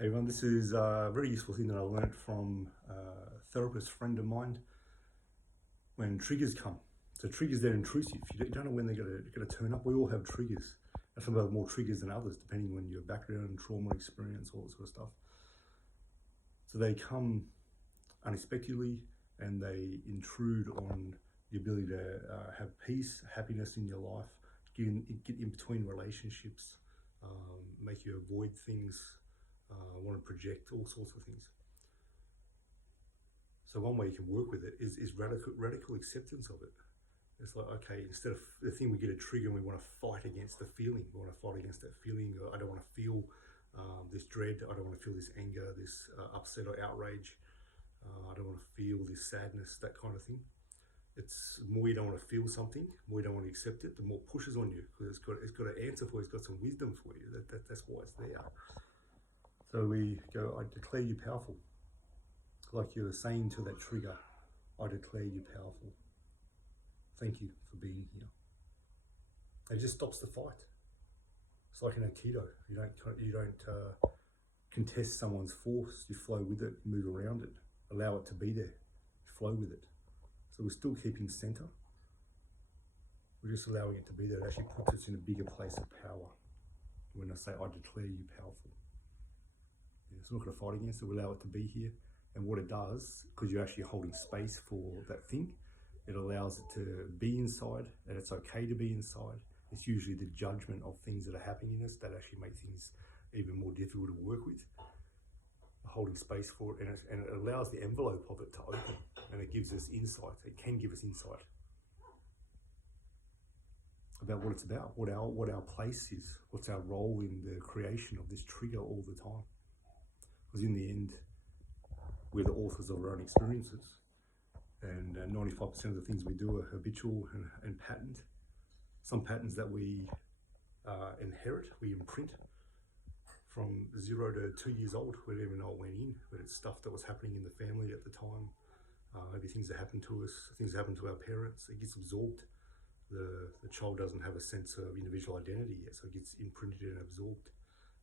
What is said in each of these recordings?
Hey everyone, this is a very useful thing that I learned from a therapist friend of mine. When triggers come, so triggers, they're intrusive. You don't know when they're going to turn up. We all have triggers, and some have more triggers than others, depending on your background, trauma experience, all that sort of stuff. So they come unexpectedly, and they intrude on the ability to have peace, happiness in your life, get in between relationships, make you avoid things, want to project all sorts of things. So one way you can work with it is radical acceptance of it. It's like, okay, instead of the thing, we get a trigger and we want to fight against the feeling. We want to fight against that feeling. I don't want to feel this dread. I don't want to feel this anger, this upset or outrage. I don't want to feel this sadness, that kind of thing. It's more you don't want to feel something, more you don't want to accept it, the more it pushes on you, because it's got an answer for you, it's got some wisdom for you. That's why it's there. So we go, I declare you powerful. Like you were saying to that trigger, I declare you powerful. Thank you for being here. It just stops the fight. It's like in Aikido. You don't contest someone's force. You flow with it, move around it, allow it to be there, flow with it. So we're still keeping center. We're just allowing it to be there. It actually puts us in a bigger place of power. When I say I declare you powerful. Yeah, so we're not going to fight against it. We allow it to be here. And what it does, because you're actually holding space for that thing, it allows it to be inside, and it's okay to be inside. It's usually the judgment of things that are happening in us that actually make things even more difficult to work with. Holding space for it, and it allows the envelope of it to open, and it gives us insight. It can give us insight about what it's about, what our place is, what's our role in the creation of this trigger all the time. Because in the end, we're the authors of our own experiences, and 95% of the things we do are habitual and patterned. Some patterns that we inherit, we imprint from 0 to 2 years old. We don't even know it went in, but it's stuff that was happening in the family at the time. Maybe things that happened to us, things that happened to our parents. It gets absorbed. The child doesn't have a sense of individual identity yet, so it gets imprinted and absorbed.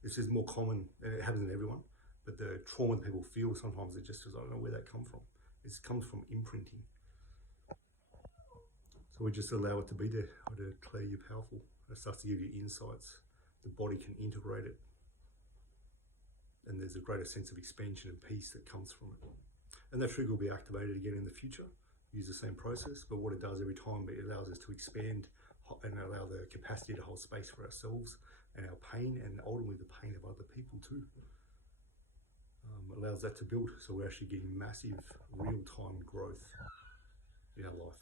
This is more common, and it happens in everyone. But the trauma that people feel, sometimes it just says, I don't know where that comes from. It comes from imprinting. So we just allow it to be there. I declare you powerful. It starts to give you insights. The body can integrate it. And there's a greater sense of expansion and peace that comes from it. And that trigger will be activated again in the future. Use the same process, but what it does every time, it allows us to expand and allow the capacity to hold space for ourselves and our pain, and ultimately the pain of other people too. Allows that to build, so we're actually getting massive real-time growth in our life.